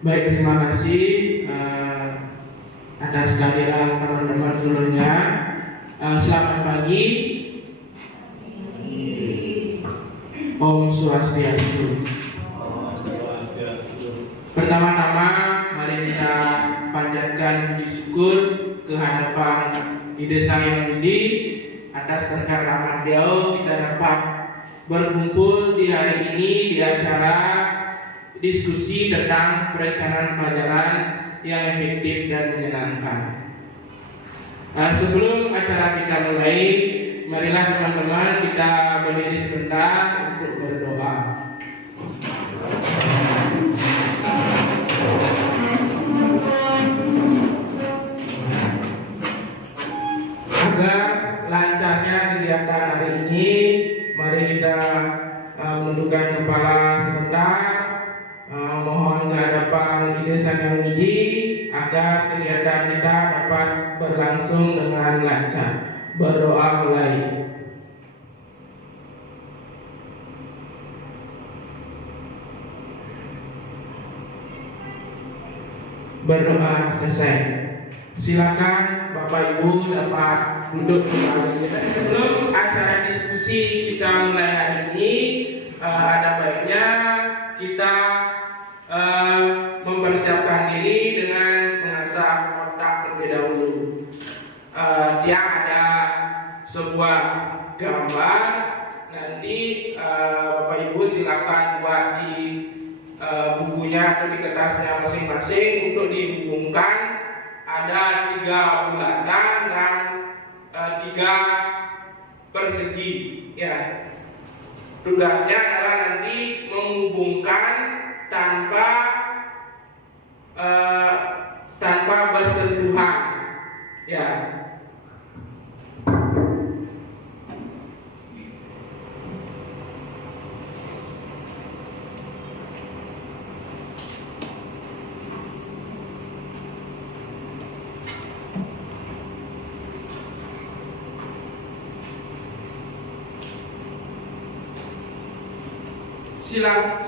Baik, terima kasih atas kehadiran teman-teman seluruhnya. Selamat pagi. Om Swastiastu. Pertama-tama mari kita panjatkan puji syukur ke hadapan Ide Sang Hyang Widi atas berkat rahmat Beliau kita dapat berkumpul di hari ini di acara diskusi tentang perencanaan pelajaran yang efektif dan menyenangkan. Sebelum acara kita mulai, marilah teman-teman kita berdiri sebentar untuk berdoa. Agar lancarnya kegiatan hari ini, mari kita menundukkan kepala sebentar. Mohon ke hadapan Ide Sang Hyang Widi agar kegiatan kita dapat berlangsung dengan lancar. Berdoa mulai. Berdoa selesai. Silakan Bapak Ibu dapat duduk kembali. Sebelum acara diskusi kita mulai hari ini, ada baiknya kita mempersiapkan diri dengan mengasah otak terlebih dahulu. Yang ada sebuah gambar, nanti Bapak Ibu silakan buat di bukunya atau di kertasnya masing-masing untuk dihubungkan. Ada 3 bulatan dan 3 persegi. Ya, tugasnya adalah nanti menghubungkan tanpa bersentuhan. Ya.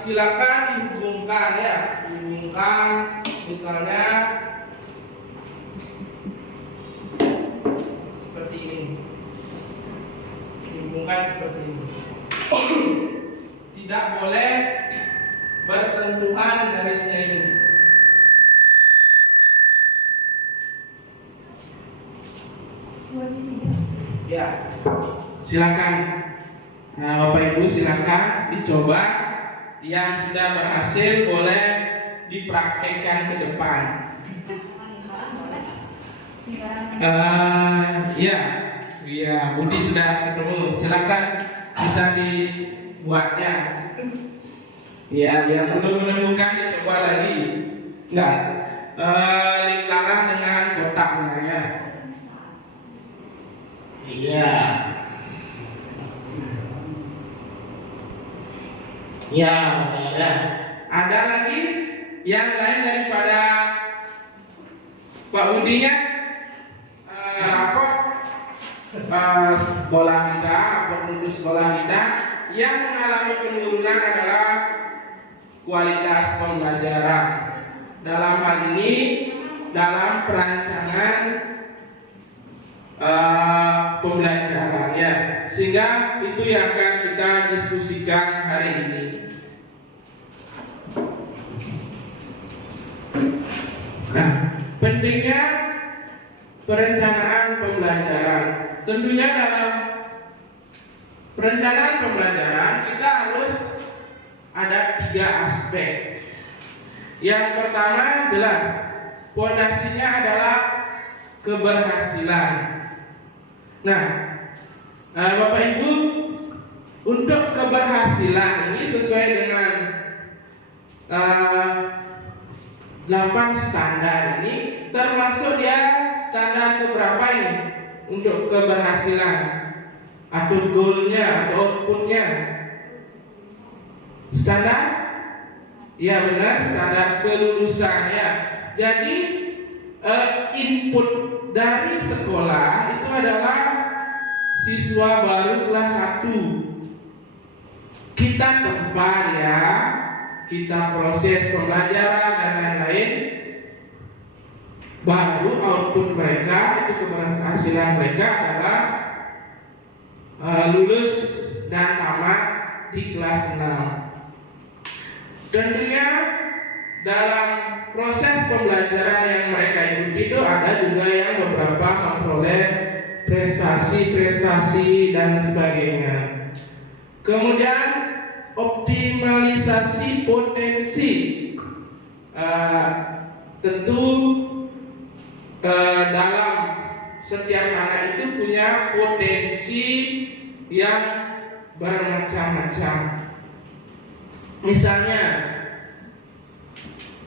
Silakan dihubungkan ya, dihubungkan misalnya seperti ini, dihubungkan seperti ini. Tidak boleh bersentuhan garisnya ini. Ya, silakan. Bapak Ibu silakan dicoba. Yang sudah berhasil boleh dipraktekkan ke depan. Ya, Budi sudah ketemu. Silakan bisa dibuatnya. Ya, yang belum menemukan dicoba lagi. Enggak, lingkaran dengan kotak namanya. Iya. Ya, ada. Ada lagi yang lain daripada Pak Budinya? Sekolah kita, penduduk sekolah kita yang mengalami penurunan adalah kualitas pembelajaran. Dalam hal ini, dalam perancangan pembelajarannya, sehingga itu yang akan kita diskusikan hari ini. Nah, pentingnya perencanaan pembelajaran. Tentunya dalam perencanaan pembelajaran kita harus ada 3 aspek. Yang pertama jelas, fondasinya adalah keberhasilan. Nah, Bapak Ibu, untuk keberhasilan ini sesuai dengan 8 standar ini, termasuk dia standar keberapa ini untuk keberhasilan atau goalnya atau outputnya? Standar? Ya benar, standar kelulusan ya. Jadi input dari sekolah itu adalah siswa baru kelas 1. Kita tempat ya, kita proses pembelajaran dan lain-lain, baru output mereka itu keberhasilan mereka adalah lulus dan tamat di kelas 6. Tentunya dalam proses pembelajaran yang mereka ikuti itu ada juga yang beberapa memperoleh prestasi dan sebagainya. Kemudian optimalisasi potensi, tentu dalam setiap anak itu punya potensi yang bermacam-macam. Misalnya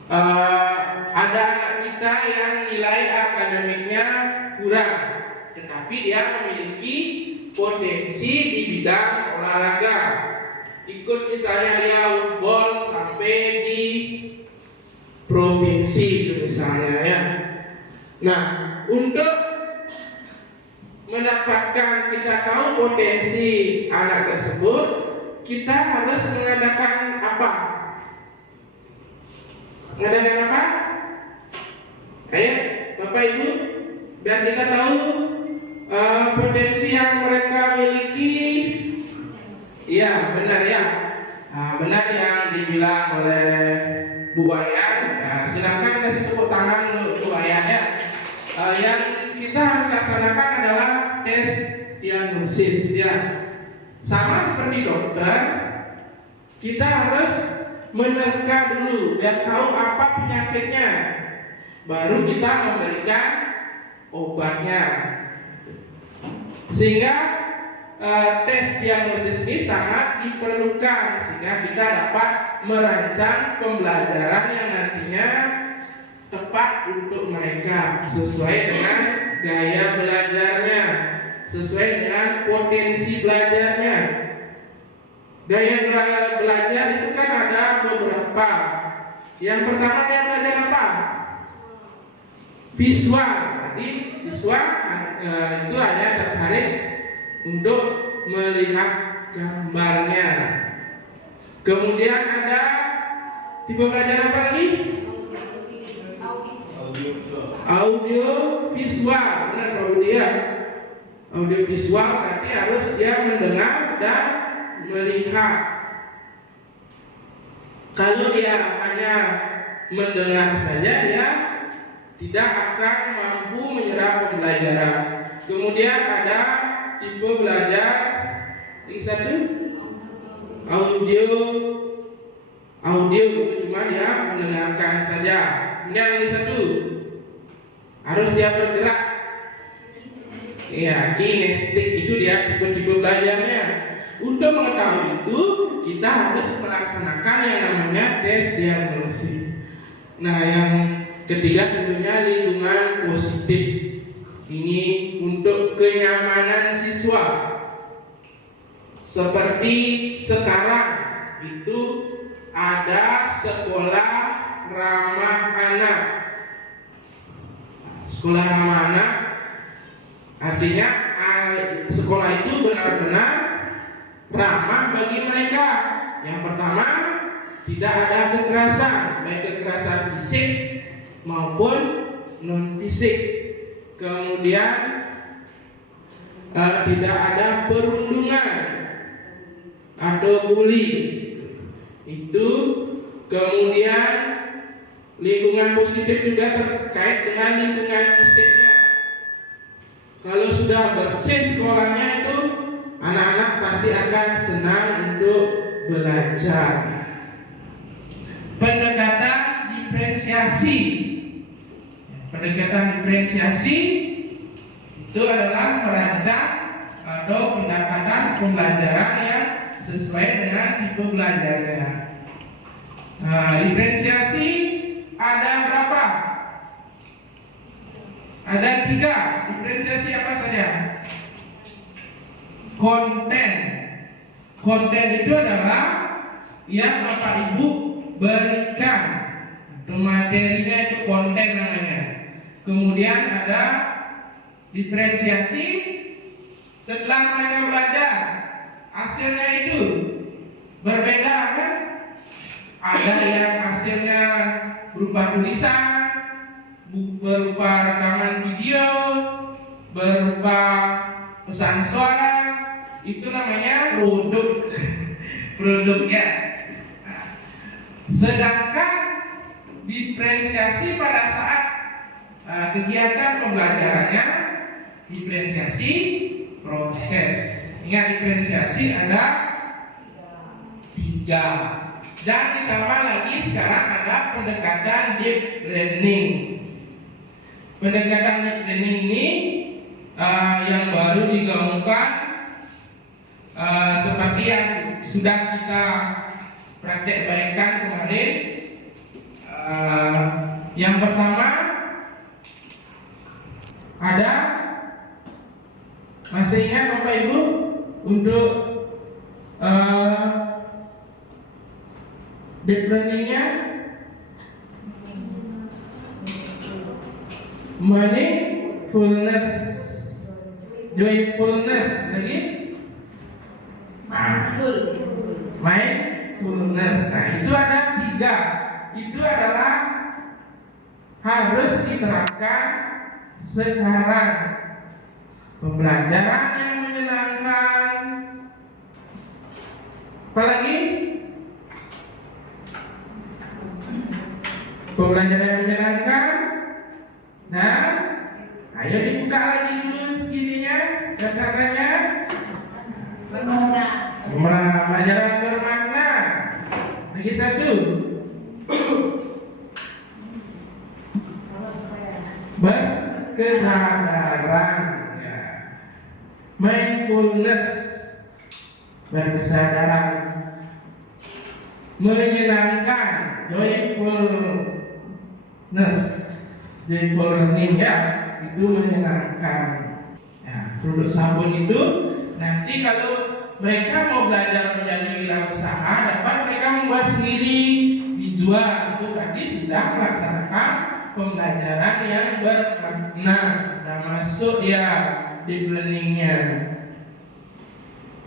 ada anak kita yang nilai akademiknya kurang, tetapi dia memiliki potensi di bidang olahraga. Ikut misalnya dia football sampai di provinsi itu misalnya ya. Nah, untuk mendapatkan kita tahu potensi anak tersebut, kita harus mengadakan apa? Mengadakan apa? Ayo, Bapak Ibu, biar kita tahu potensi yang mereka miliki. Iya, benar ya. Benar yang dibilang oleh Bu Wayan. Silakan kasih tepuk tangan untuk Bu Wayan ya. Yang kita harus laksanakan adalah tes diagnosis ya. Sama seperti dokter, kita harus menerka dulu dan tahu apa penyakitnya, baru kita memberikan obatnya. Sehingga tes diagnosis ini sangat diperlukan sehingga kita dapat merancang pembelajaran yang nantinya tepat untuk mereka sesuai dengan gaya belajarnya, sesuai dengan potensi belajarnya. Gaya belajar itu kan ada beberapa. Yang pertama yang belajar apa? Visual. Jadi siswa itu hanya tertarik untuk melihat gambarnya. Kemudian ada tipe belajar apa lagi? Audio visual. Benar Pak Budi ya? Audio visual berarti harus dia mendengar dan melihat. Kalau dia hanya mendengar saja, dia tidak akan mampu menyerap pembelajaran. Kemudian ada tipe belajar yang satu audio itu cuma dia mendengarkan saja. Kemudian yang satu harus dia bergerak. Ya, kinestik itu dia tipe-tipe belajarnya. Untuk mengetahui itu, kita harus melaksanakan yang namanya tes diagnosis. Nah, yang ketiga tentunya lingkungan positif. Ini untuk kenyamanan siswa. Seperti sekarang itu ada sekolah ramah anak. Sekolah ramah anak artinya sekolah itu benar-benar ramah bagi mereka. Yang pertama, tidak ada kekerasan, baik kekerasan fisik maupun non fisik. Kemudian tidak ada perundungan atau bully. Itu kemudian lingkungan positif juga terkait dengan lingkungan fisiknya. Kalau sudah bersih sekolahnya itu, anak-anak pasti akan senang untuk belajar. Pendekatan diferensiasi. Pendekatan diferensiasi itu adalah merancang atau pendekatan pembelajaran yang sesuai dengan tipe belajarnya. Diferensiasi ada berapa? Ada 3. Diferensiasi apa saja? Konten. Konten itu adalah yang Bapak Ibu berikan. Atau materinya itu konten namanya. Kemudian ada diferensiasi setelah mereka belajar, hasilnya itu berbeda kan? ada yang hasilnya berupa tulisan, berupa rekaman video, berupa pesan suara. Itu namanya produknya. Sedangkan diferensiasi pada saat kegiatan pembelajarannya, diferensiasi proses. Ingat, diferensiasi ada 3. Dan ditambah lagi sekarang ada pendekatan deep learning. Pendekatan deep learning ini yang baru digaungkan, seperti yang sudah kita praktek baikkan kemarin. Yang pertama ada, masih ingat Bapak Ibu, untuk deep learningnya mindfulness, joyfulness, lagi mindfulness. Nah, itu ada 3. Itu adalah harus diterapkan sekarang. Pembelajaran yang menyenangkan, apalagi pembelajaran yang menyenangkan. Nah, ayo dibuka lagi dulu gininya, kata-katanya. Pembelajaran bermakna. Lagi 1. Berkesadaran. Ya. Mindfulness, berkesadaran. Menyenangkan, joyfulness, joyful learning, ya, itu menyenangkan. Ya, produk sabun itu nanti kalau mereka mau belajar menjadi wirausaha, dapat mereka membuat sendiri, dijual. Itu tadi sudah melaksanakan pembelajaran yang bermakna. Sudah masuk ya deep learningnya,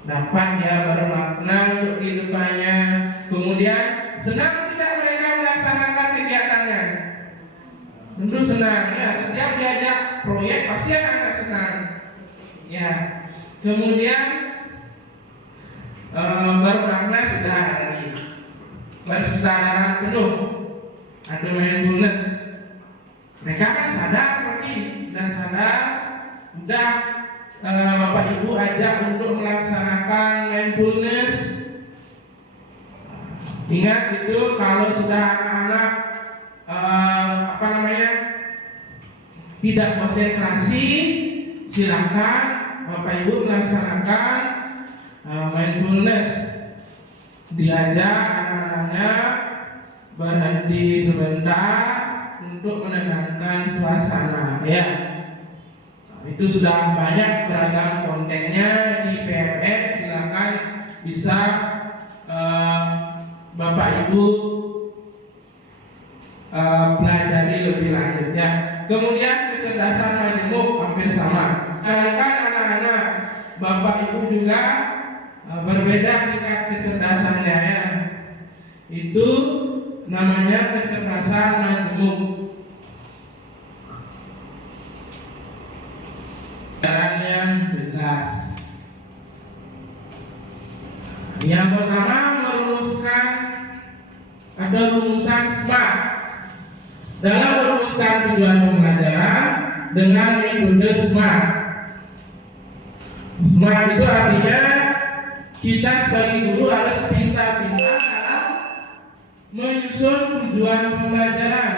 dapat ya bermakna untuk kehidupannya. Kemudian senang tidak mereka melaksanakan kegiatannya? Tentu senang ya. Setiap diajak proyek pasti anak-anak senang ya. Kemudian bermakna sudah tadi, bersadaran penuh, ada mindfulness. Mereka kan sadar, berarti sudah sadar, sudah Bapak Ibu ajak untuk melaksanakan mindfulness. Ingat itu, kalau sudah anak-anak tidak konsentrasi, silakan Bapak Ibu melaksanakan mindfulness. Diajak anak-anaknya berhenti sebentar untuk menenangkan suasana, ya. Itu sudah banyak beragam kontennya di PMX. Silakan bisa Bapak Ibu pelajari lebih lanjut, ya. Kemudian kecerdasan majemuk hampir sama. Kan anak-anak, Bapak Ibu juga berbeda tingkat kecerdasannya, ya. Itu namanya kecerdasan majemuk. Cara yang jelas. Yang pertama, merumuskan, ada rumusan SMART. Dalam merumuskan tujuan pembelajaran dengan metode SMART. SMART itu artinya kita sebagai guru harus pintar-pintar dalam menyusun tujuan pembelajaran.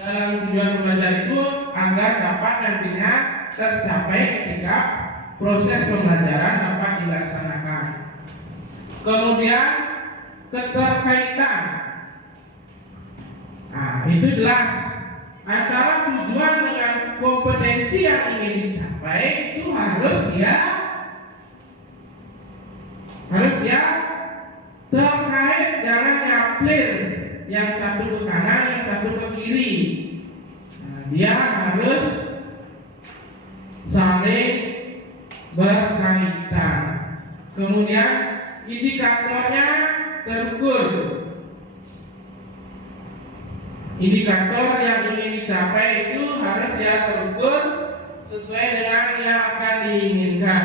Dalam tujuan pembelajaran itu agar dapat nantinya tercapai ketika proses pembelajaran dapat dilaksanakan. Kemudian keterkaitan. Nah, itu jelas antara tujuan dengan kompetensi yang ingin dicapai itu harus dia terkait, jangan nyaplir yang satu ke kanan, yang satu ke kiri. Nah, dia harus saling berkaitan. Kemudian indikatornya terukur. indikator yang ingin dicapai itu harus dia terukur sesuai dengan yang akan diinginkan.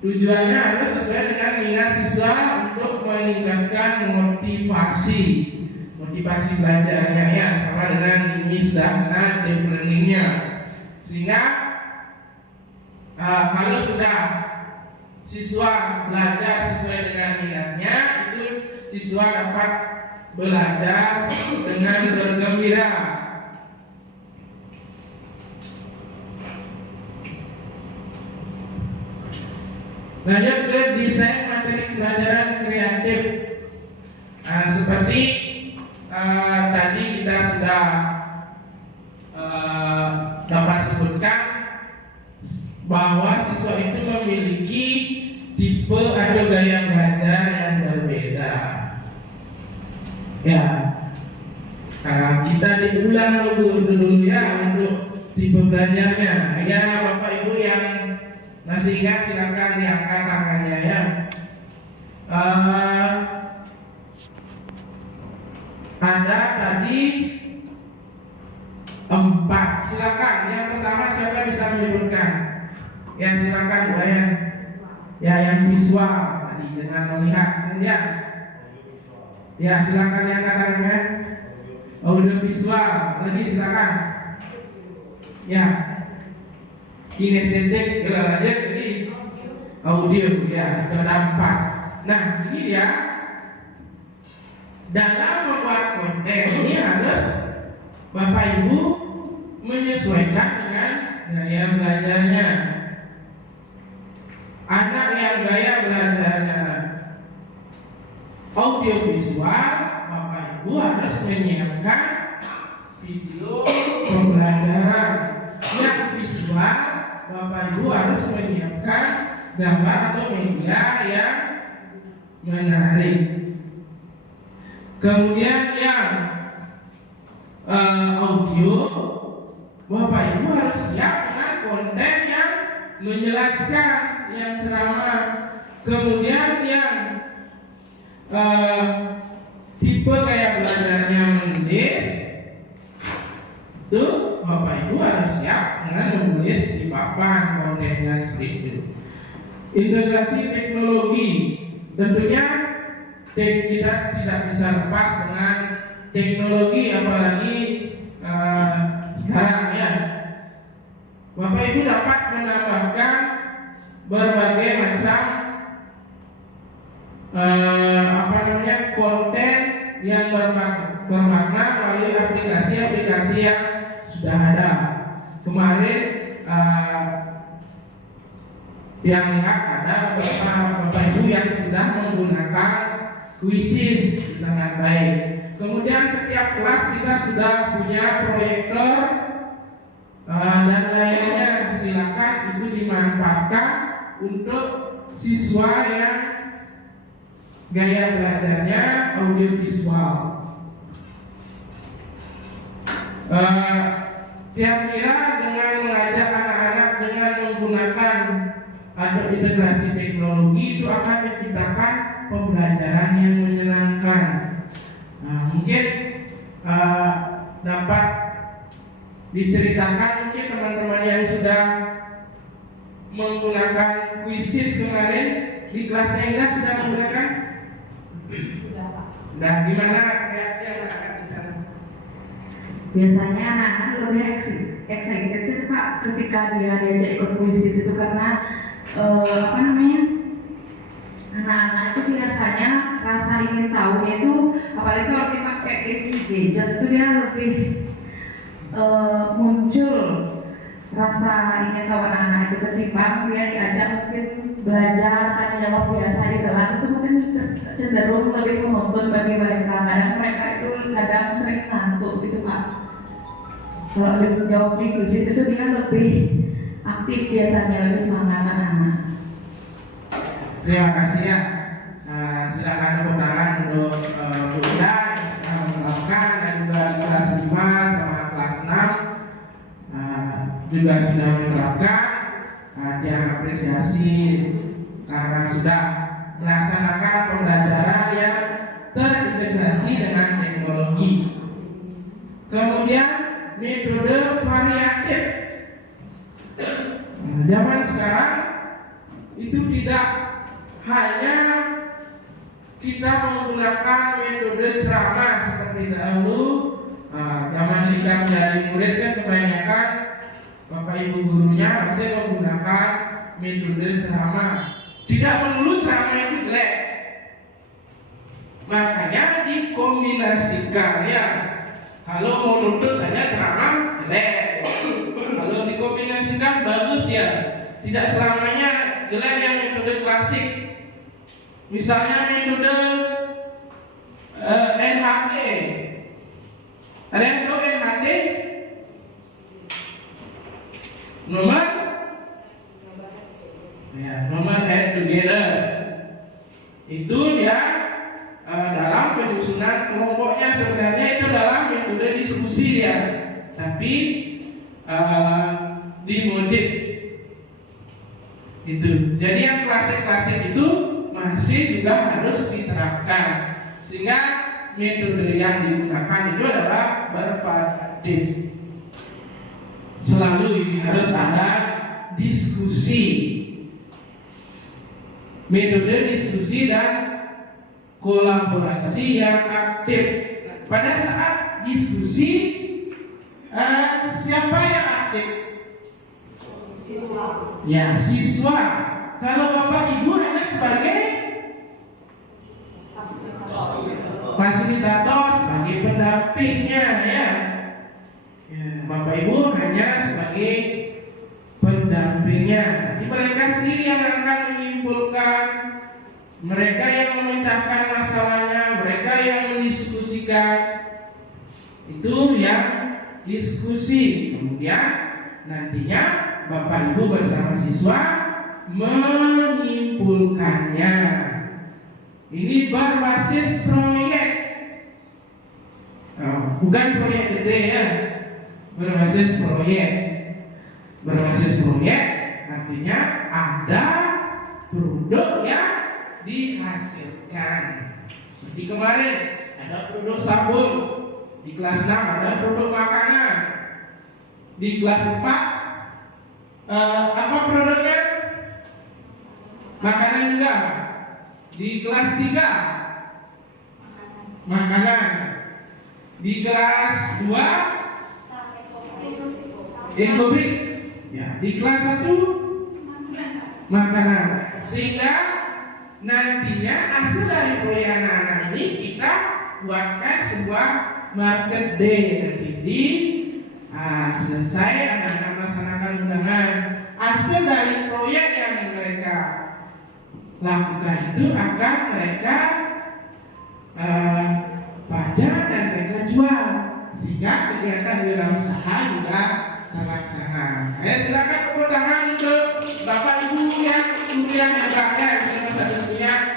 Tujuannya harus sesuai dengan minat siswa untuk meningkatkan motivasi belajarnya, ya, sama dengan ini sudah dengan deep learningnya. Sehingga kalau sudah siswa belajar sesuai dengan minatnya, itu siswa dapat belajar dengan bergembira. Lanjut ke desain materi pelajaran kreatif. Seperti tadi kita sudah dapat sebutkan bahwa siswa itu memiliki tipe atau gaya belajar yang berbeda. Ya, kita diulang dulu ya untuk tipe belajarnya. Ya, Bapak Ibu yang masih ingat silakan diangkat tangannya ya. Ada tadi 4. Silakan. Yang pertama siapa bisa menyebutkan? Ya silakan Bu Ayan. Ya yang visual tadi dengan melihat. Kemudian ya silakan yang katanya audio visual. Lagi silakan. Ya. Kinestetik, lanjut jadi audio ya, ada 4. Nah ini dia, dalam membuat konten ini harus Bapak Ibu menyesuaikan dengan gaya belajarnya. Anak yang gaya belajarnya audio visual, Bapak Ibu harus menyiapkan video pembelajaran. Yang visual, Bapak Ibu harus menyiapkan gambar atau media yang menarik. Kemudian yang audio, Bapak Ibu harus siap dengan konten yang menjelaskan, yang ceramah. Kemudian yang tipe gaya belajarnya menulis, itu Bapak Ibu harus siap dengan menulis di papan kontennya seperti itu. Integrasi teknologi, tentunya kita tidak bisa lepas dengan teknologi, apalagi sekarang ya. Bapak Ibu dapat menambahkan berbagai macam konten yang bermakna melalui aplikasi-aplikasi yang sudah ada. Kemarin yang lihat ada beberapa Bapak Ibu yang sudah menggunakan Quizzes sangat baik. Kemudian setiap kelas kita sudah punya proyektor dan lainnya. Silakan itu dimanfaatkan untuk siswa yang gaya belajarnya audio visual. Kira-kira dengan mengajak anak-anak dengan menggunakan atau integrasi teknologi itu akan menciptakan pembelajaran yang menyenangkan. Nah, mungkin dapat diceritakan mungkin teman-teman yang sudah menggunakan Quizzes kemarin di kelasnya Indah sudah menggunakan? Sudah Pak. Sudah. Gimana reaksi anak-anak di sana? Biasanya anak-anak lebih excited sih Pak ketika dia diajak ikut Quizzes itu karena anak-anak itu biasanya rasa ingin tahunya itu, apalagi kalau dipakai gadget itu dia lebih muncul rasa ingin tahu anak-anak itu ketimbang dia diajak mungkin belajar tanya jawab biasa di kelas. Itu mungkin cenderung lebih monoton bagi mereka. Kadang mereka itu kadang sering ngantuk gitu Pak. Kalau dijawab di Quizzes itu dia lebih aktif, biasanya lebih semangat anak-anak. Terima kasih ya. Silakan tepuk tangan untuk Bunda yang melakukan, dan juga kelas 5 sama kelas 6 juga sudah menerapkan. Dia apresiasi karena sudah melaksanakan pembelajaran yang terintegrasi dengan teknologi. Kemudian metode variatif. Zaman sekarang itu tidak hanya kita menggunakan metode ceramah seperti dahulu. Zaman kita menjadi murid kan kebanyakan Bapak Ibu gurunya masih menggunakan metode ceramah. Tidak melulu ceramah itu jelek, makanya dikombinasikan ya. Kalau monoton saja ceramah jelek, kalau dikombinasikan bagus dia. Tidak selamanya jelek yang metode klasik. Misalnya metode NHT. Ada yang tahu NHT? Nomor head together. Itu dia dalam penyusunan kelompoknya sebenarnya itu dalam metode diskusi dia, tapi dimodif itu. Jadi yang klasik-klasik itu masih juga harus diterapkan, sehingga metode yang digunakan itu adalah bervariatif. Selalu ini harus ada diskusi, metode diskusi dan kolaborasi yang aktif. Pada saat diskusi, siapa yang aktif? Ya, siswa. Kalau Bapak Ibu hanya sebagai fasilitator, sebagai pendampingnya ya. Bapak Ibu hanya sebagai pendampingnya. Jadi mereka sendiri yang akan menyimpulkan, mereka yang memecahkan masalahnya, mereka yang mendiskusikan. Itu yang diskusi. Kemudian nantinya Bapak Ibu bersama siswa menyimpulkannya. Ini berbasis proyek, bukan proyek gede ya. Berbasis proyek. Berbasis proyek artinya ada produk yang dihasilkan. Seperti kemarin ada produk sabun, di kelas 6 ada produk makanan, di kelas 4 apa produknya? Makanan juga. Di kelas 3 makanan. Di kelas 2 ekobrik. Ya, di kelas 1 makanan. Sehingga nantinya hasil dari proyek anak-anak ini kita buatkan sebuah market day. Nanti selesai anak-anak melaksanakan undangan, hasil dari proyek yang mereka lakukan itu akan mereka baca dan mereka jual, sehingga kegiatan wirausaha juga terlaksana. Silakan tepuk tangan untuk Bapak Ibu yang kemudian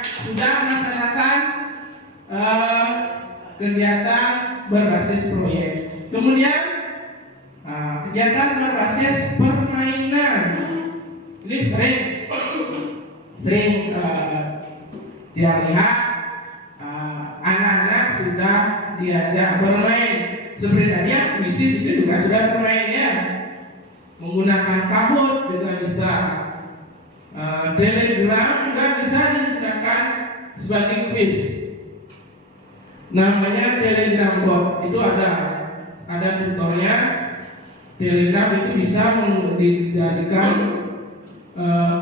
sudah melaksanakan kegiatan berbasis proyek. Kemudian kegiatan berbasis permainan ini sering dia lihat anak-anak sudah diajak bermain. Seperti tadi kuisis itu juga sudah bermain ya. Menggunakan Kahoot juga bisa, Telegram juga bisa digunakan sebagai kuis. Namanya Telegram bot, itu ada tutornya. Telegram itu bisa dijadikan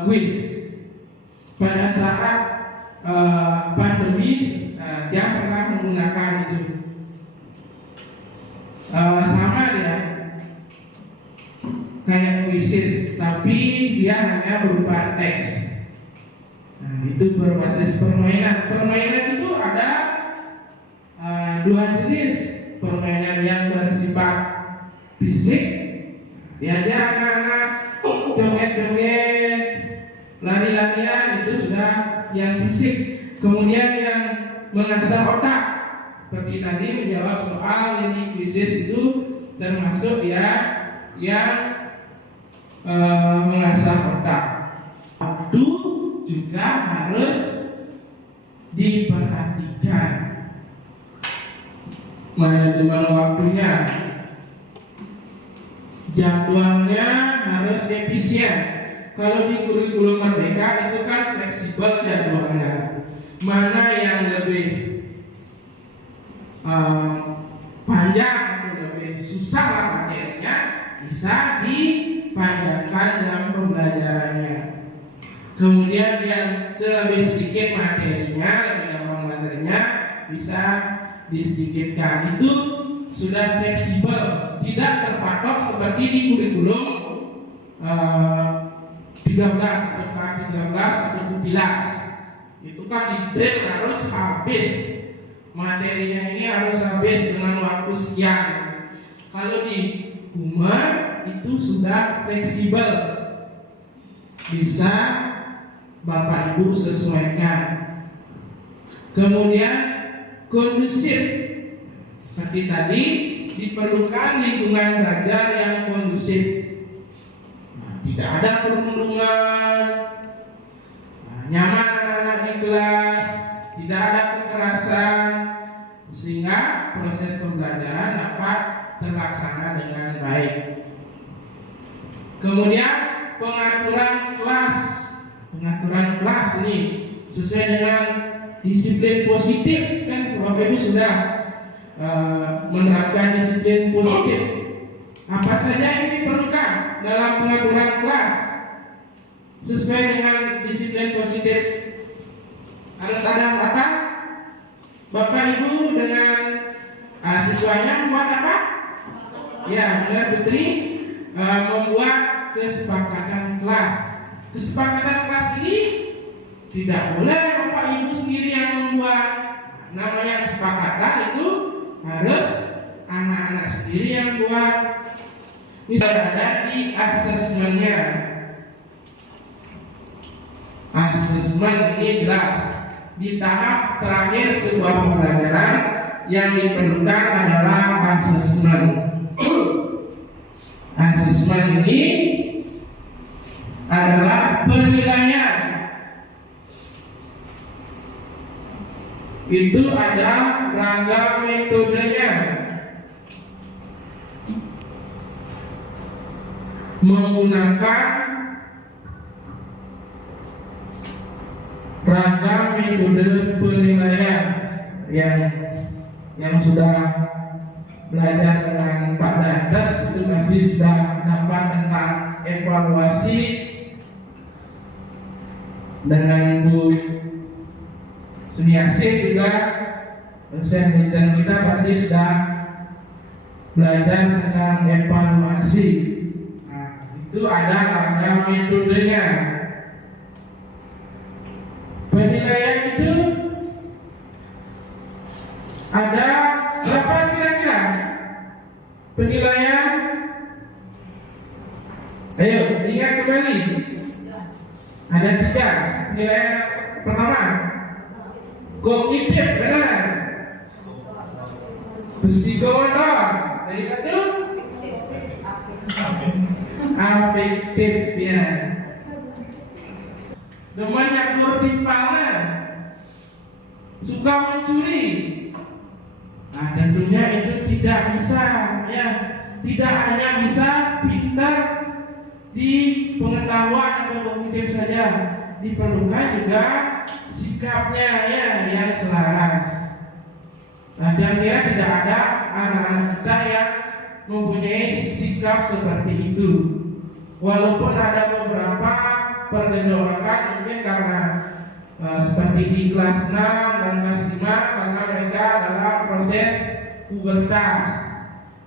kuis. Pada saat pandemi dia pernah menggunakan itu. Sama dia kayak kuisis, tapi dia hanya berupa teks. Nah, itu berbasis permainan. Permainan itu ada dua jenis. Permainan yang bersifat fisik, diajak anak-anak joget-joget, lari-larian, itu sudah yang fisik. Kemudian yang mengasah otak, seperti tadi menjawab soal ini kuisis, itu termasuk dia yang mengasah otak. Waktu juga harus diperhatikan. manajemen waktunya, jadwalnya harus efisien. Kalau di kurikulum Merdeka itu kan fleksibel jadwalnya, mana yang lebih panjang atau lebih susah lah materinya bisa dipanjangkan dalam pembelajarannya. Kemudian yang lebih sedikit materinya, lebih gampang materinya bisa disedikitkan. Itu sudah fleksibel, tidak terpatok seperti di kurikulum 13 atau K13 atau 17. Itu kan di drill harus habis, materinya ini harus habis dengan waktu sekian. Kalau di Human itu sudah fleksibel, bisa Bapak Ibu sesuaikan. Kemudian kondusif, seperti tadi diperlukan lingkungan belajar yang kondusif. Tidak ada perundungan, nyaman anak-anak di kelas, tidak ada kekerasan, sehingga proses pembelajaran dapat terlaksana dengan baik. Kemudian pengaturan kelas ini sesuai dengan disiplin positif, kan Bapak Ibu sudah menerapkan disiplin positif. Apa saja yang diperlukan dalam pengaturan kelas sesuai dengan disiplin positif? Harus ada apa? Bapak Ibu dengan siswanya membuat apa? Ya, benar Putri, membuat kesepakatan kelas. Kesepakatan kelas ini tidak boleh Bapak Ibu sendiri yang membuat. Namanya kesepakatan itu harus anak-anak sendiri yang buat. Misalnya ada di asesmennya. Asesmen ini jelas di tahap terakhir sebuah pembelajaran yang diperlukan adalah asesmen. Asesmen ini adalah penilaian. Itu ada ragam metodenya. Menggunakan ragam metode penilaian yang sudah belajar dengan Pak Dantes itu pasti sudah dapat tentang evaluasi. Dengan Bu Suniasi juga dosen kita pasti sudah belajar tentang evaluasi. Nah, itu ada ragam metodenya. Penilaian itu ada berapa kira-kira? Penilaian, ayo ingat kembali. Ada 3 penilaian. Pertama, kognitif, benar. Psikomotor, dari satu afektif, ya. Demen nyakur timpangan, suka mencuri. Nah, tentunya itu tidak bisa, ya. Tidak hanya bisa pintar di pengetahuan atau kognitif saja, diperlukan juga sikapnya, ya, yang selaras. Nah, dan tidak ada anak-anak kita yang mempunyai sikap seperti itu. Walaupun ada beberapa pergejolakan mungkin karena seperti di kelas 6 dan kelas 5 karena mereka adalah proses pubertas.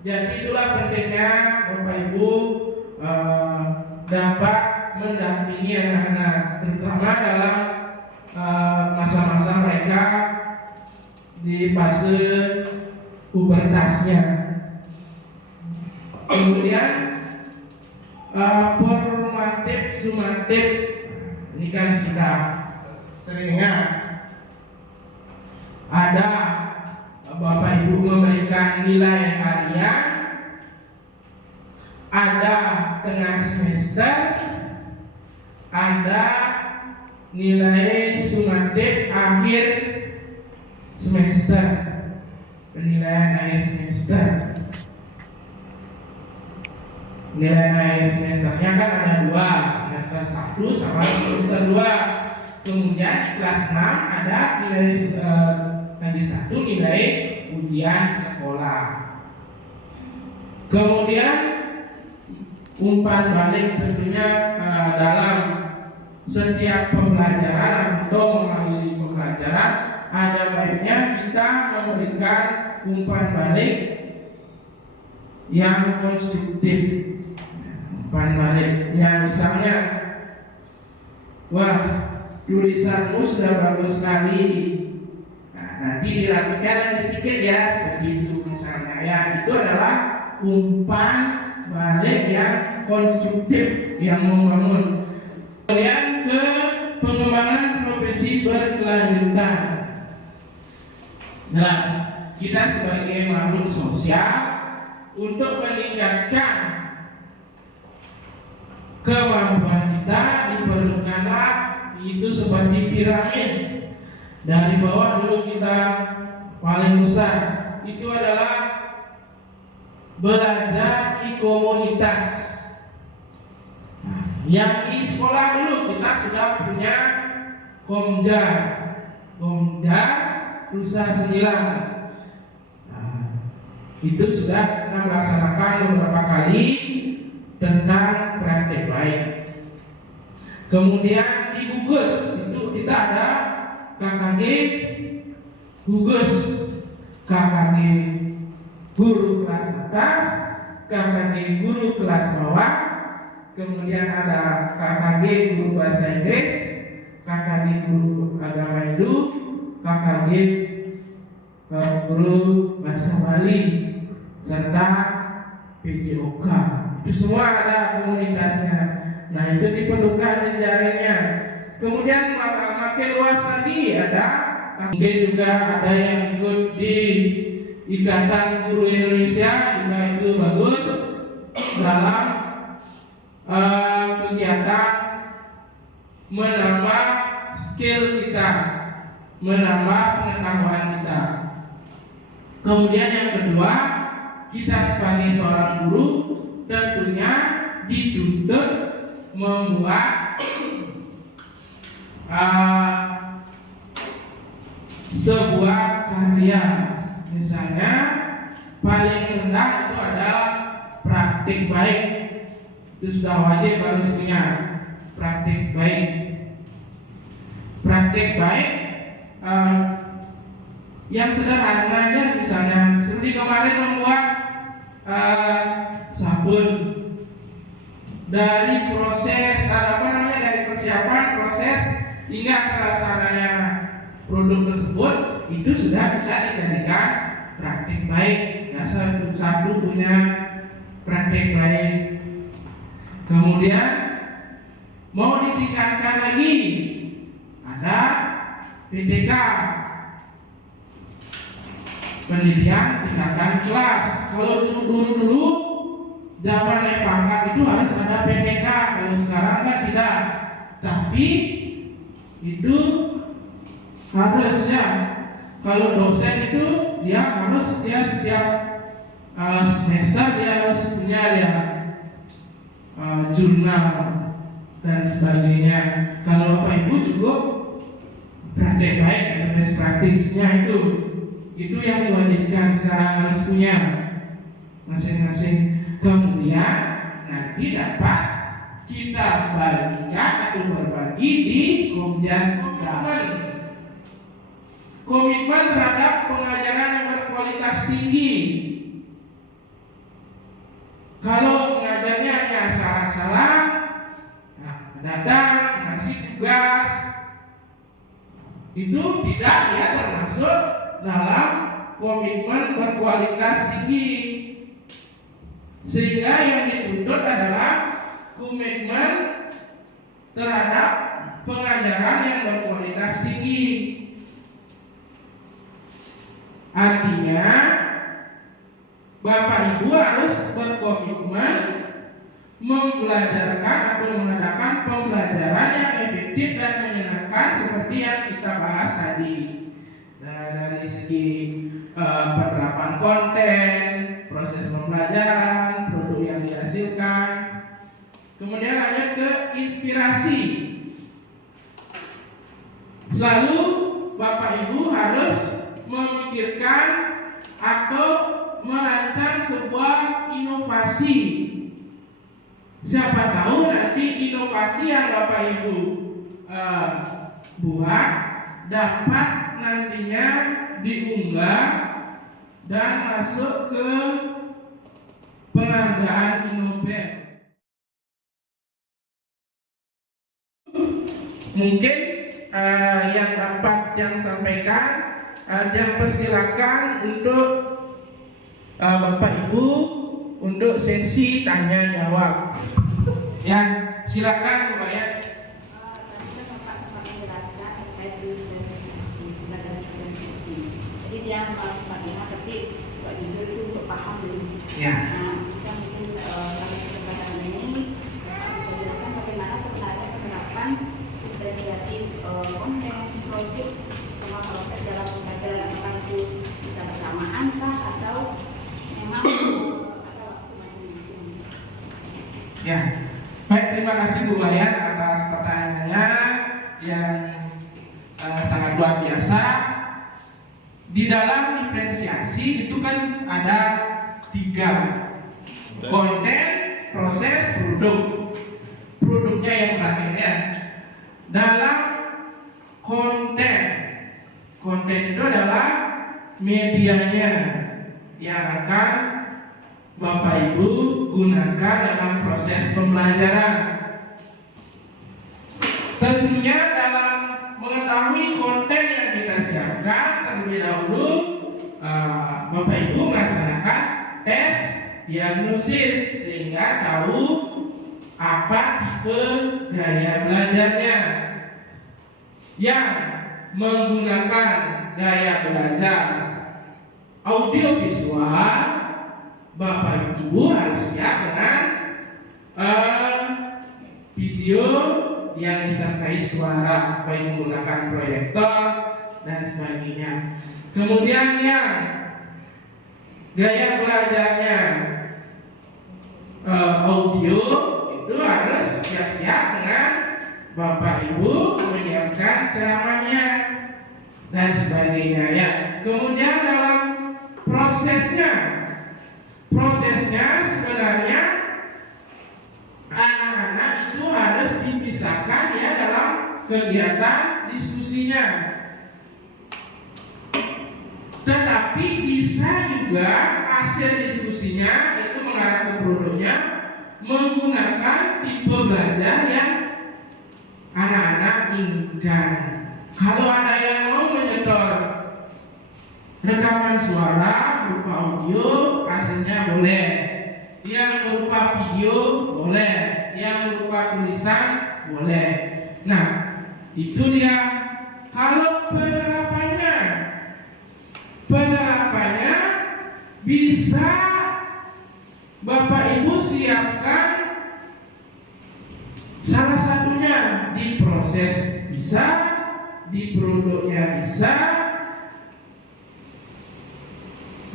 Jadi itulah pentingnya Bapak Ibu dapat mendampingi anak-anak terutama dalam masa-masa mereka di fase pubertasnya. Kemudian formatif sumatif, ini kan sudah seringnya ada Bapak Ibu memberikan nilai harian, ada tengah semester, ada nilai sumatif akhir semester. penilaian akhir semester. Penilaian akhir semesternya kan ada dua, semester 1 sama semester 2. Kemudian di kelas 6 ada nilai lagi 1 nilai ujian sekolah. Kemudian umpan balik tentunya dalam setiap pembelajaran atau mengakhiri pembelajaran ada baiknya kita memberikan umpan balik yang konstruktif. Umpan balik yang misalnya, wah tulisanmu sudah bagus sekali, nah, nanti dirapikan lagi sedikit ya, seperti itu misalnya. Ya, itu adalah umpan balik yang konstruktif, yang membangun. Kemudian ke pengembangan profesi berkelanjutan. Jelas, kita sebagai makhluk sosial untuk meningkatkan kemampuan kita diperlukanlah itu seperti piramid. Dari bawah dulu kita paling besar itu adalah belajar di komunitas. Nah, yang di sekolah dulu kita sudah punya Komja Nusa Sembilan. Nah, itu sudah kita melaksanakan beberapa kali tentang praktek baik. Kemudian di gugus itu kita ada KKG gugus, KKG guru kelas atas, KKG guru kelas bawah, kemudian ada KKG guru bahasa Inggris, KKG guru agama Hindu, KKG guru bahasa Bali, serta PJOK. Itu semua ada komunitasnya. Nah, itu diperlukan jejaringnya. Kemudian makin luas lagi ada, mungkin juga ada yang ikut di Ikatan Guru Indonesia, juga itu bagus dalam kegiatan menambah skill kita, menambah pengetahuan kita. Kemudian yang kedua, kita sebagai seorang guru tentunya dituntut membuat sebuah karya. Misalnya paling rendah itu adalah praktik baik. Itu sudah wajib harus punya praktik baik. Praktik baik yang sederhananya misalnya seperti kemarin membuat sabun. Dari proses dari persiapan proses hingga terlaksananya produk tersebut itu sudah bisa dijadikan praktik baik. Ya, satu punya praktik baik. Kemudian mau ditingkatkan lagi ada PTK, pendidikan tingkatan kelas. Kalau dulu zaman naik pangkat itu harus ada PTK, kalau sekarang kan tidak. Tapi itu harusnya kalau dosen itu dia setiap semester dia harus punya jurnal dan sebagainya. Kalau Bapak Ibu cukup praktek baik dan best practice-nya itu yang diwajibkan sekarang harus punya masing-masing. Kemudian nanti dapat kita bagikan atau berbagi di komitmen terhadap pengajaran yang berkualitas tinggi. Kalau mengajarnya hanya salah-salah, datang ngasih tugas, itu tidak ya termasuk dalam komitmen berkualitas tinggi. Sehingga yang dituntut adalah komitmen terhadap pengajaran yang berkualitas tinggi. Artinya Bapak Ibu harus berkomitmen membelajarkan atau mengadakan pembelajaran yang efektif dan menyenangkan seperti yang kita bahas tadi. Nah, dari segi penerapan kasih. Selalu Bapak Ibu harus memikirkan atau merancang sebuah inovasi. Siapa tahu nanti inovasi yang Bapak Ibu buat dapat nantinya diunggah dan masuk ke penghargaan Nobel. Mungkin yang dapat yang sampaikan, yang persilakan untuk Bapak Ibu untuk sesi tanya jawab. Ya, silakan Bu Bayan. Tadi kan Bapak sempat menjelaskan terkait diferensiasi. Jadi dia melihat tapi Pak jujur itu untuk paham dulu. Ya. Nah, bisa mungkin pada kesempatan ini bisa jelaskan bagaimana sebenarnya penerapan diferensiasi konten, produk, sama proses dalam pembelajaran, apakah itu bisa bersamaan kah atau memang ada waktu masing-masing? Ya. Baik, terima kasih Bu Bayan atas pertanyaannya yang sangat luar biasa. Di dalam diferensiasi itu kan ada 3: konten, proses, produk. Produknya yang terakhir ya. Dalam konten itu adalah medianya yang akan Bapak Ibu gunakan dalam proses pembelajaran. Tentunya dalam mengetahui konten yang kita siapkan, terlebih dahulu Bapak Ibu melaksanakan tes diagnosis sehingga tahu apa tipe gaya belajarnya. Yang menggunakan gaya belajar audiovisual, Bapak Ibu harus siap dengan video yang disertai suara, baik menggunakan proyektor dan sebagainya. Kemudian yang gaya belajarnya audio itu harus siap-siap dengan Bapak Ibu menyiapkan ceramahnya dan sebagainya ya. Kemudian dalam prosesnya sebenarnya anak-anak itu harus dipisahkan ya dalam kegiatan diskusinya. Tetapi bisa juga hasil diskusinya itu mengarah ke produknya menggunakan tipe belajar yang anak-anak inginkan. Kalau ada yang mau menyetor rekaman suara berupa audio, hasilnya boleh. Yang berupa video boleh. Yang berupa tulisan boleh. Nah, itu dia. Kalau penerapannya bisa Bapak Ibu siapkan salah satunya di proses bisa, di produknya bisa,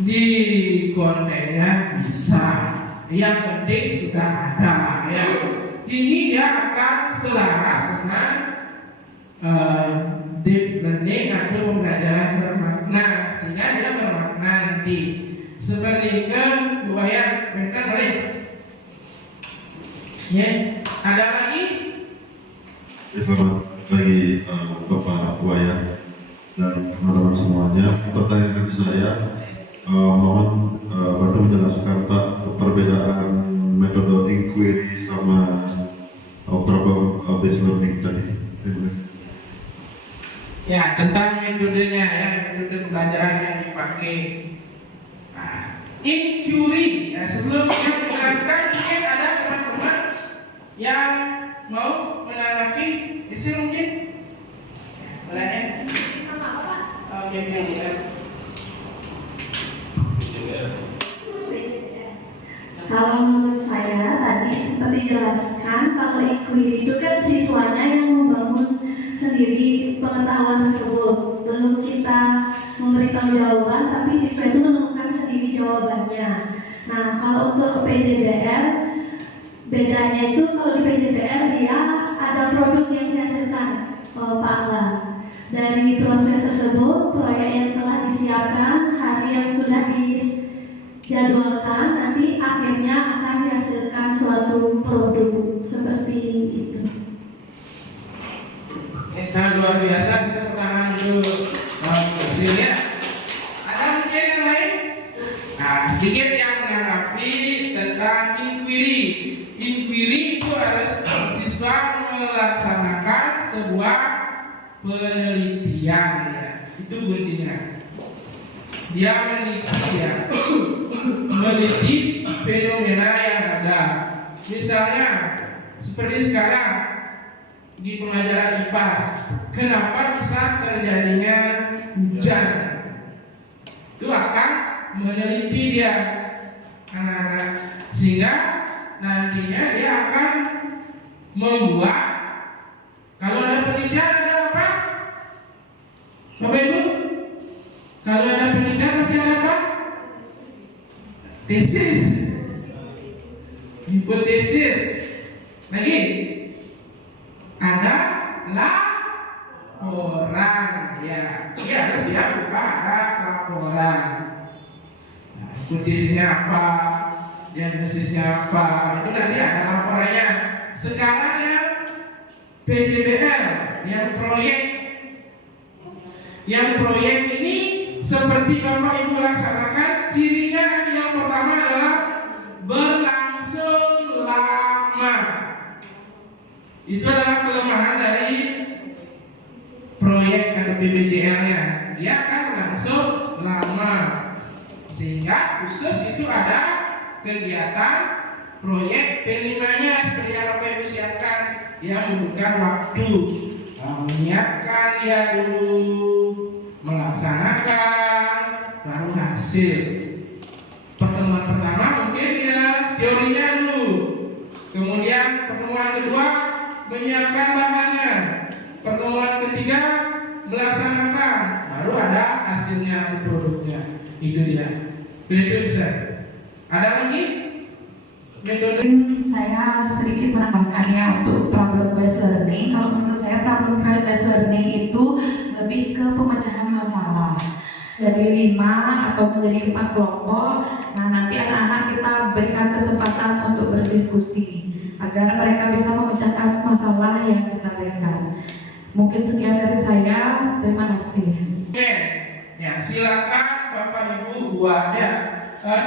di kontennya bisa. Yang penting sudah ada ya. Ini dia akan selaras dengan deep learning atau pembelajaran bermakna, sehingga dia bermakna nanti. Seperti ke Bu Bayan, benar boleh? Ya, ada lagi? Selamat pagi Bapak Wayan dan teman-teman semuanya. Pertanyaan saya, mohon bantu menjelaskan Pak perbedaan metode inquiry sama problem based learning tadi. Ya, tentang metodenya ya, metode pembelajaran yang dipakai. Nah, inquiry. Ya, sebelum saya menjelaskan, mungkin ada teman-teman yang mau menanggapi isi mungkin? Ya, boleh ya? Sama apa? Oke, ya. Kalau menurut saya tadi seperti dijelaskan, kalau inquiry itu kan siswanya yang membangun sendiri pengetahuan tersebut. Belum kita memberitahu jawaban, tapi siswa itu menemukan sendiri jawabannya. Nah, kalau untuk PJBR, bedanya itu kalau di PJBR dia ada produk yang dihasilkan Pak Angga. Dari proses tersebut, proyek yang telah disiapkan, hari yang sudah dijadwalkan, nanti akhirnya akan dihasilkan suatu produk seperti itu. Sangat luar biasa, kita pertahanan dulu hasilnya. Ada mungkin yang lain? Nah, sedikit yang menanggapi tentang inquiry. Inquiry itu harus siswa melaksanakan sebuah penelitian, ya. Itu kuncinya. Dia meneliti fenomena yang ada. Misalnya seperti sekarang di pelajaran IPA, kenapa bisa terjadinya hujan? Itu akan meneliti dia anak-anak, sehingga nantinya dia akan membuat, kalau ada penelitian ada apa? Coba Ibu, kalau ada penelitian masih ada apa? Tesis, hipotesis, lagi ada laporan, ya harus dia buka ada laporan. Nah, hipotesisnya apa, diagnosisnya apa, itu nanti ada laporannya. Sekarang yang PJBL, yang proyek ini seperti Bapak Ibu laksanakan, cirinya yang pertama adalah berlangsung lama. Itu adalah kelemahan dari proyek atau PBJL-nya. Dia akan langsung lama, sehingga khusus itu ada kegiatan proyek P5-nya seperti yang Bapak Ibu siapkan, yang membutuhkan waktu, menyiapkan dia dulu, melaksanakan, baru hasil. Pertemuan pertama mungkin dia teorinya dulu, kemudian pertemuan kedua menyiapkan bahannya, pertemuan ketiga melaksanakan, baru ada hasilnya, produknya. Itu dia. Itu bisa. Ada lagi metode? Saya sedikit menambahkannya untuk problem based learning. Kalau menurut saya problem based learning itu lebih ke pemecahan masalah dari 5 atau menjadi 4 kelompok. Nah, nanti anak-anak kita berikan kesempatan untuk berdiskusi agar mereka bisa memecahkan masalah yang kita berikan. Mungkin sekian dari saya. Terima kasih. Oke, ya silakan Bapak Ibu buatnya,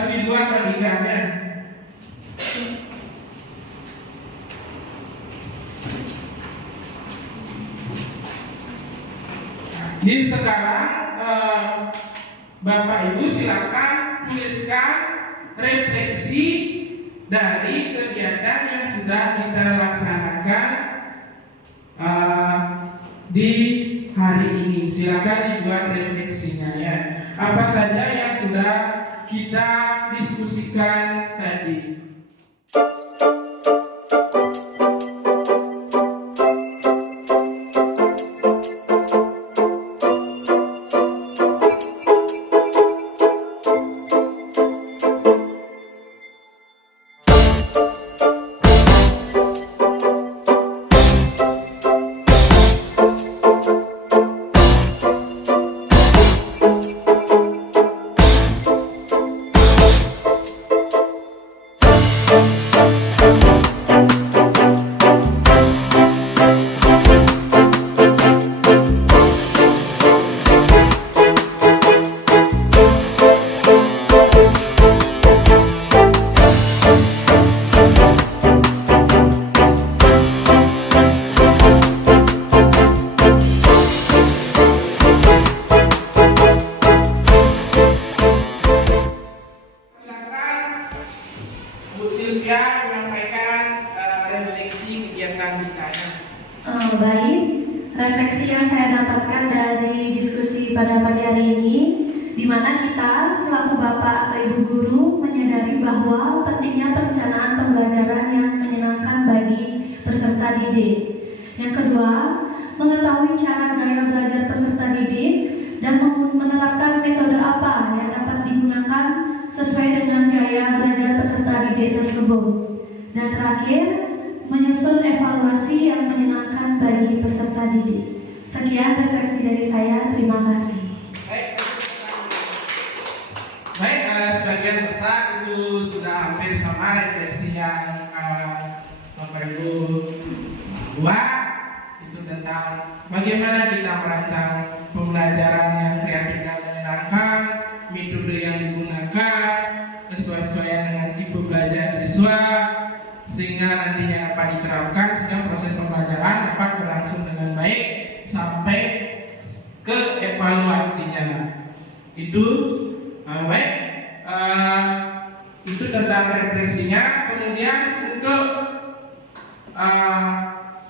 dibuat bagiannya. Jadi sekarang Bapak Ibu silakan tuliskan refleksi dari kegiatan yang sudah kita laksanakan di hari ini. Silakan dibuat refleksinya, ya. Apa saja yang sudah kita diskusikan tadi. Baik, refleksi yang saya dapatkan dari diskusi pada pagi hari ini, di mana kita selaku Bapak atau Ibu Guru menyadari bahwa pentingnya perencanaan pembelajaran yang menyenangkan bagi peserta didik. Yang kedua, mengetahui cara gaya belajar peserta didik dan menerapkan metode apa yang dapat digunakan sesuai dengan gaya belajar peserta didik tersebut. Dan terakhir, menyusun evaluasi yang menyenangkan bagi peserta didik. Sekian refleksi dari saya, terima kasih. Baik, sebagian besar itu sudah hampir sama refleksi yang Bapak Ibu buat. Itu tentang bagaimana kita merancang pembelajaran yang kreatif dan menyenangkan, metode yang digunakan, kesesuaian dengan tipe belajar siswa, sehingga nantinya dapat diterapkan sehingga proses pembelajaran dapat berlangsung dengan baik sampai ke evaluasinya. Itu baik, itu tentang refleksinya. Kemudian untuk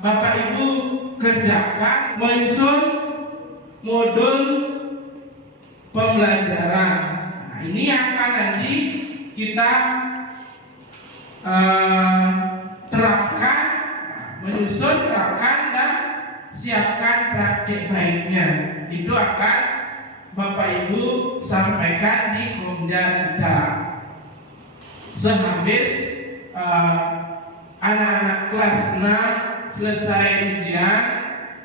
Bapak Ibu kerjakan menyusun modul pembelajaran. Nah, ini yang akan nanti kita terapkan, menyusun, terapkan, dan siapkan praktik baiknya. Itu akan Bapak Ibu sampaikan di Komjar kita. Sehabis anak-anak kelas 6 selesai ujian,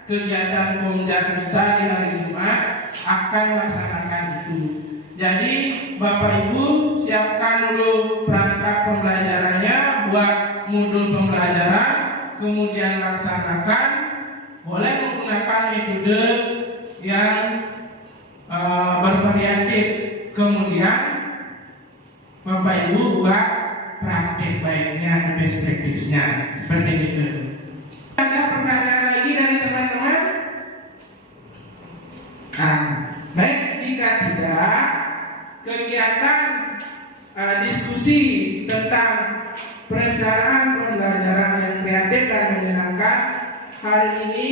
kegiatan Komjar kita di hari Jumat akan melaksanakan itu. Jadi Bapak Ibu siapkan dulu perangkat pembelajarannya, buat modul pembelajaran, kemudian laksanakan. Boleh menggunakan metode yang bervariatif. Kemudian Bapak Ibu buat praktik baiknya, best practice-nya, seperti itu. Ada pertanyaan lagi dari teman-teman? Nah, baik, jika tidak, kegiatan diskusi tentang perencanaan pembelajaran yang kreatif dan menyenangkan hari ini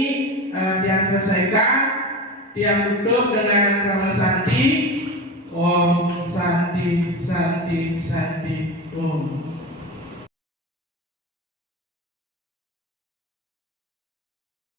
yang selesaikan, yang tutup dengan nama Santi. Om Santi Santi Santi Om.